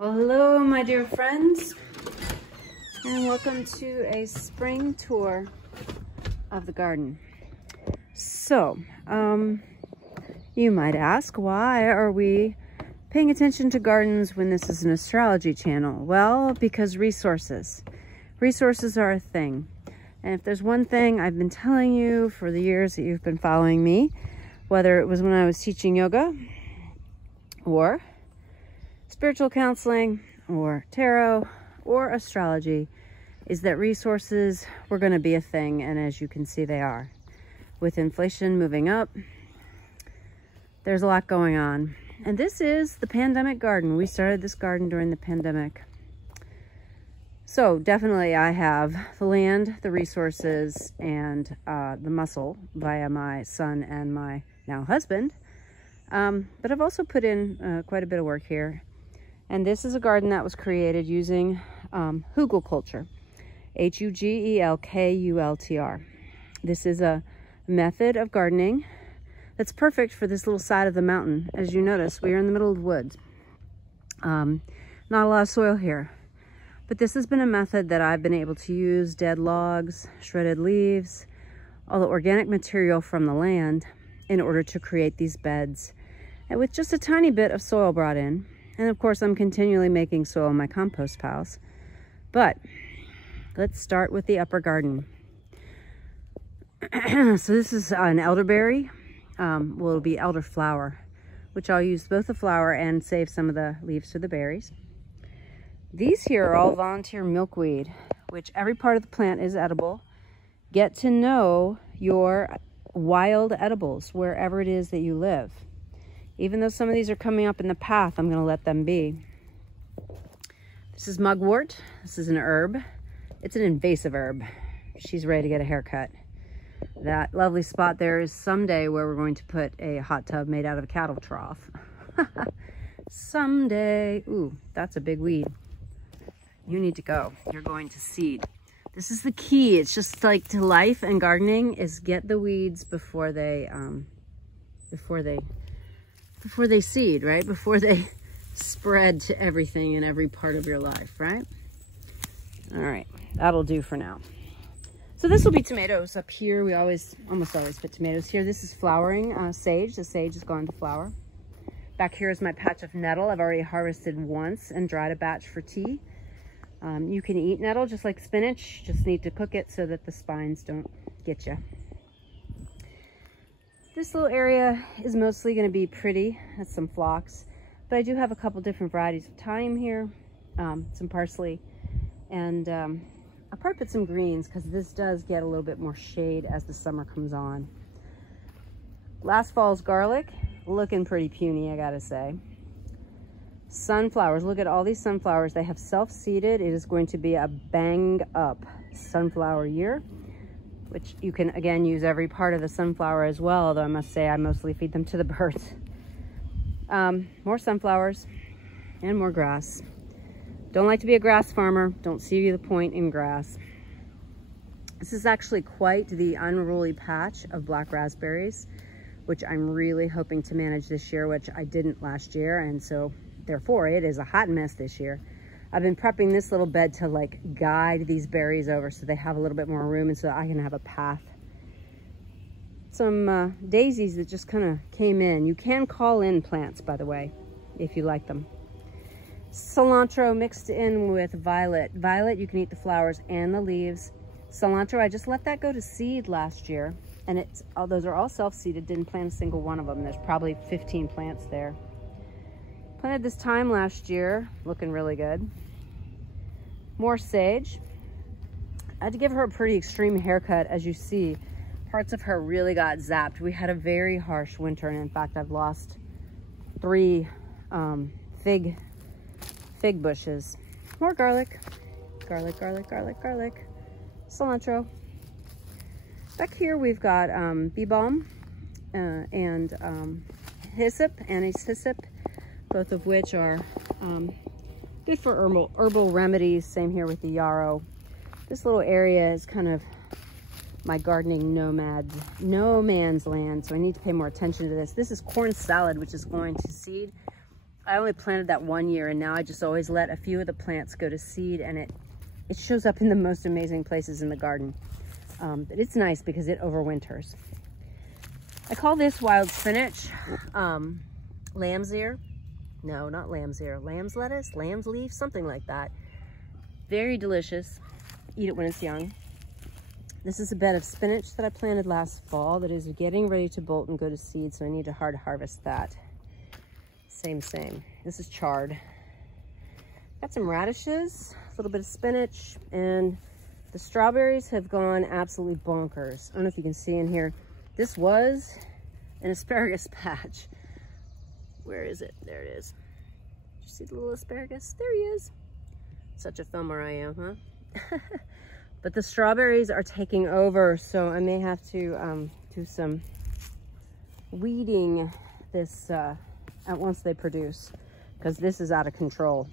Well, hello, my dear friends, and welcome to a spring tour of the garden. So, you might ask, why are we paying attention to gardens when this is an astrology channel? Well, because resources. Resources are a thing. And if there's one thing I've been telling you for the years that you've been following me, whether it was when I was teaching yoga or spiritual counseling or tarot or astrology, is that resources were going to be a thing. And as you can see, they are. With inflation moving up, there's a lot going on. And this is the pandemic garden. We started this garden during the pandemic. So definitely I have the land, the resources, and the muscle via my son and my now husband. But I've also put in quite a bit of work here. And this is a garden that was created using Hugelculture, Hugelkultur. This is a method of gardening that's perfect for this little side of the mountain. As you notice, we are in the middle of the woods. Not a lot of soil here. But this has been a method that I've been able to use dead logs, shredded leaves, all the organic material from the land in order to create these beds. And with just a tiny bit of soil brought in. And of course, I'm continually making soil in my compost piles. But let's start with the upper garden. So this is an elderberry. Well, it'll be elderflower, which I'll use both the flower and save some of the leaves for the berries. These here are all volunteer milkweed, which every part of the plant is edible. Get to know your wild edibles wherever it is that you live. Even though some of these are coming up in the path, I'm going to let them be. This is mugwort. This is an herb. It's an invasive herb. She's ready to get a haircut. That lovely spot there is someday where we're going to put a hot tub made out of a cattle trough. Someday. Ooh, that's a big weed. You need to go. You're going to seed. This is the key. It's just like to life and gardening is get the weeds before they seed, right? Before they spread to everything in every part of your life, right? All right, that'll do for now. So this will be tomatoes up here. We almost always put tomatoes here. This is flowering sage. The sage has gone to flower. Back here is my patch of nettle. I've already harvested once and dried a batch for tea. You can eat nettle just like spinach. You just need to cook it so that the spines don't get you. This little area is mostly going to be pretty. That's some phlox. But I do have a couple different varieties of thyme here, some parsley, and I'll probably put some greens because this does get a little bit more shade as the summer comes on. Last fall's garlic, looking pretty puny, I gotta say. Sunflowers, look at all these sunflowers. They have self-seeded. It is going to be a bang up sunflower year, which you can, again, use every part of the sunflower as well, although I must say I mostly feed them to the birds. More sunflowers and more grass. Don't like to be a grass farmer. Don't see the point in grass. This is actually quite the unruly patch of black raspberries, which I'm really hoping to manage this year, which I didn't last year, and so therefore it is a hot mess this year. I've been prepping this little bed to like guide these berries over so they have a little bit more room and so I can have a path. Some daisies that just kind of came in. You can call in plants, by the way, if you like them. Cilantro mixed in with violet. Violet, you can eat the flowers and the leaves. Cilantro, I just let that go to seed last year. And those are all self-seeded, didn't plant a single one of them. There's probably 15 plants there. Planted this thyme last year, looking really good. More sage. I had to give her a pretty extreme haircut. As you see, parts of her really got zapped. We had a very harsh winter, and in fact, I've lost 3 fig bushes. More garlic. Garlic, garlic, garlic, garlic. Cilantro. Back here, we've got bee balm and hyssop, anise hyssop, both of which are good for herbal remedies. Same here with the yarrow. This little area is kind of my gardening no man's land, so I need to pay more attention to this. This is corn salad, which is going to seed I only planted that one year, and now I just always let a few of the plants go to seed, and it shows up in the most amazing places in the garden. But it's nice because it overwinters. I call this wild spinach lamb's ear. No, not lamb's ear. Lamb's lettuce, lamb's leaf, something like that. Very delicious. Eat it when it's young. This is a bed of spinach that I planted last fall that is getting ready to bolt and go to seed, so I need to hard harvest that. Same. This is chard. Got some radishes, a little bit of spinach, and the strawberries have gone absolutely bonkers. I don't know if you can see in here. This was an asparagus patch. Where is it? There it is. Did you see the little asparagus? There he is. Such a filmer I am, huh? But the strawberries are taking over, so I may have to do some weeding this once they produce, because this is out of control.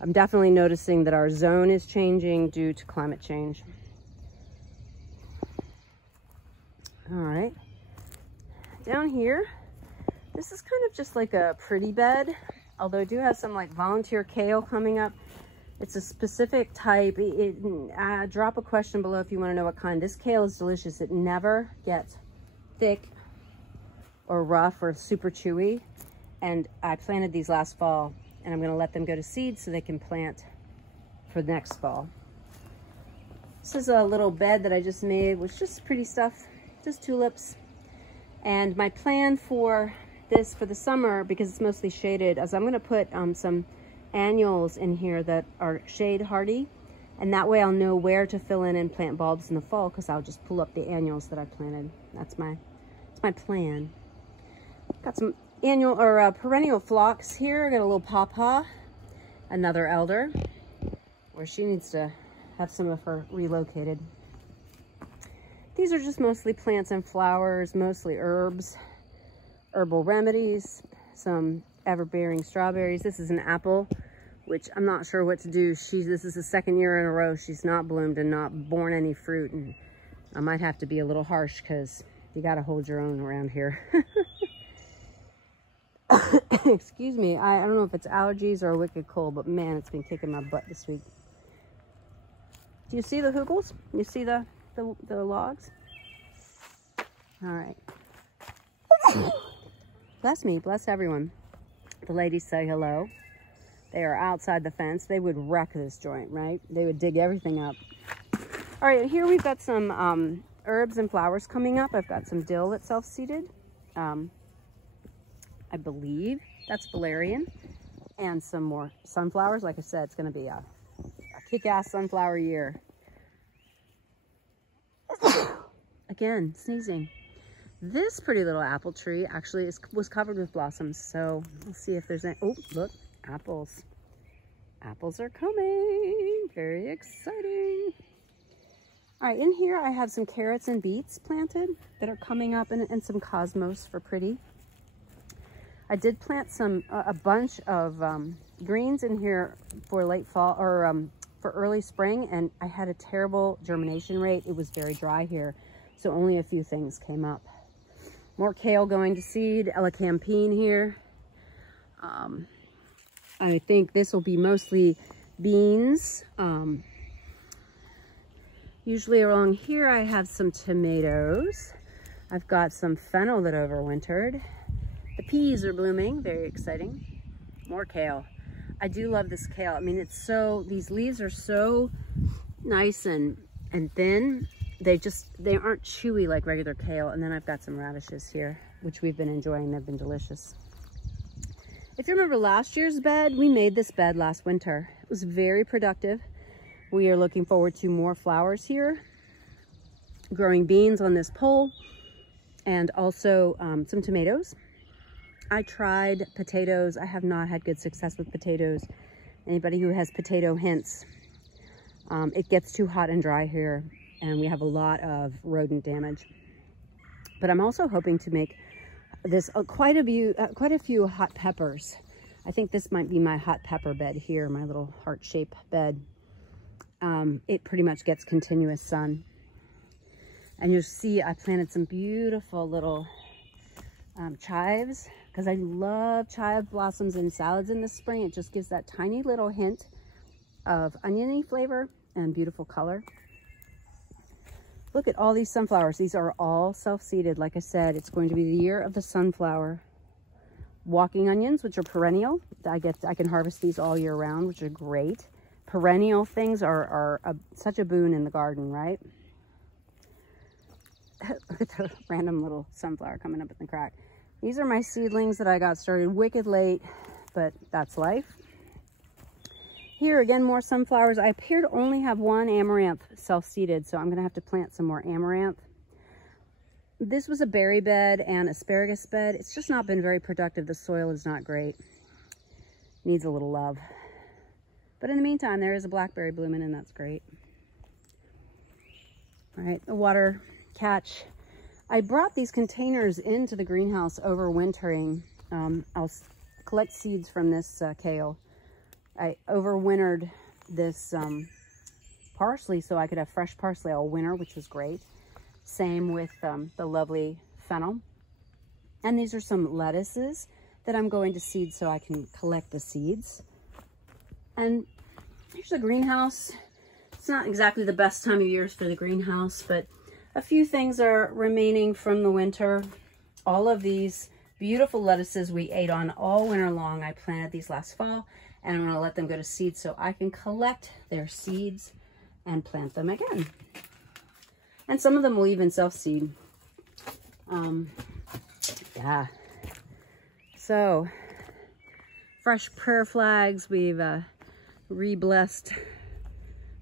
I'm definitely noticing that our zone is changing due to climate change. All right, down here, this is kind of just like a pretty bed, although I do have some like volunteer kale coming up. It's a specific type. Drop a question below if you want to know what kind. This kale is delicious. It never gets thick or rough or super chewy. And I planted these last fall, and I'm going to let them go to seed so they can plant for next fall. This is a little bed that I just made with just pretty stuff, just tulips. And my plan for this for the summer, because it's mostly shaded, is I'm going to put some annuals in here that are shade hardy, and that way I'll know where to fill in and plant bulbs in the fall, because I'll just pull up the annuals that I planted. That's my plan. Got some annual or perennial phlox here. I got a little pawpaw, another elder, where she needs to have some of her relocated. These are just mostly plants and flowers, mostly herbs, herbal remedies, some ever-bearing strawberries. This is an apple, which I'm not sure what to do. This is the second year in a row she's not bloomed and not borne any fruit, and I might have to be a little harsh because you got to hold your own around here. Excuse me, I don't know if it's allergies or a wicked cold, but man, it's been kicking my butt this week. Do you see the hugels? You see the logs? All right. Bless me, bless everyone. The ladies say hello. They are outside the fence. They would wreck this joint, right? They would dig everything up. All right, here we've got some herbs and flowers coming up. I've got some dill that's self-seeded. I believe that's valerian, and some more sunflowers. Like I said, it's going to be a kick-ass sunflower year. Again, sneezing. This pretty little apple tree actually was covered with blossoms, so we'll see if there's any. Oh, look, apples. Apples are coming. Very exciting. All right, in here I have some carrots and beets planted that are coming up, and some cosmos for pretty. I did plant a bunch of greens in here for late fall, or for early spring, and I had a terrible germination rate. It was very dry here, so only a few things came up. More kale going to seed, elecampane here. I think this will be mostly beans. Usually along here I have some tomatoes. I've got some fennel that overwintered. The peas are blooming, very exciting. More kale. I do love this kale. I mean, these leaves are so nice and thin. They aren't chewy like regular kale. And then I've got some radishes here, which we've been enjoying. They've been delicious. If you remember last year's bed, we made this bed last winter. It was very productive. We are looking forward to more flowers here. Growing beans on this pole, and also some tomatoes. I tried potatoes. I have not had good success with potatoes. Anybody who has potato hints, it gets too hot and dry here, and we have a lot of rodent damage. But I'm also hoping to make this quite a few hot peppers. I think this might be my hot pepper bed here, my little heart-shaped bed. It pretty much gets continuous sun. And you'll see I planted some beautiful little chives because I love child blossoms in salads in the spring. It just gives that tiny little hint of oniony flavor and beautiful color. Look at all these sunflowers. These are all self-seeded. Like I said, it's going to be the year of the sunflower. Walking onions, which are perennial. I can harvest these all year round, which are great. Perennial things are such a boon in the garden, right? Look at the random little sunflower coming up in the crack. These are my seedlings that I got started wicked late, but that's life. Here again, more sunflowers. I appear to only have one amaranth self-seeded, so I'm gonna have to plant some more amaranth. This was a berry bed and asparagus bed. It's just not been very productive. The soil is not great. Needs a little love. But in the meantime, there is a blackberry blooming, and that's great. All right, the water catch. I brought these containers into the greenhouse overwintering. I'll collect seeds from this kale. I overwintered this parsley so I could have fresh parsley all winter, which was great. Same with the lovely fennel. And these are some lettuces that I'm going to seed so I can collect the seeds. And here's the greenhouse. It's not exactly the best time of year for the greenhouse, but a few things are remaining from the winter. All of these beautiful lettuces we ate on all winter long. I planted these last fall, and I'm going to let them go to seed so I can collect their seeds and plant them again. And some of them will even self-seed. Yeah. So, fresh prayer flags. We've re-blessed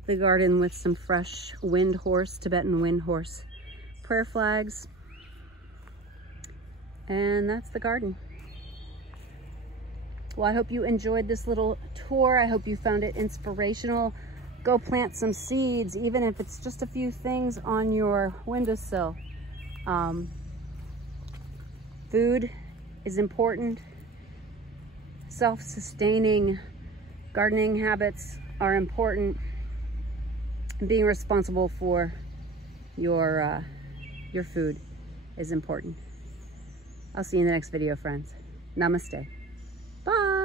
the garden with some fresh Tibetan wind horse prayer flags. And that's the garden. Well, I hope you enjoyed this little tour. I hope you found it inspirational. Go plant some seeds, even if it's just a few things on your windowsill. Food is important. Self-sustaining gardening habits are important. Being responsible for your food is important. I'll see you in the next video, friends. Namaste. Bye.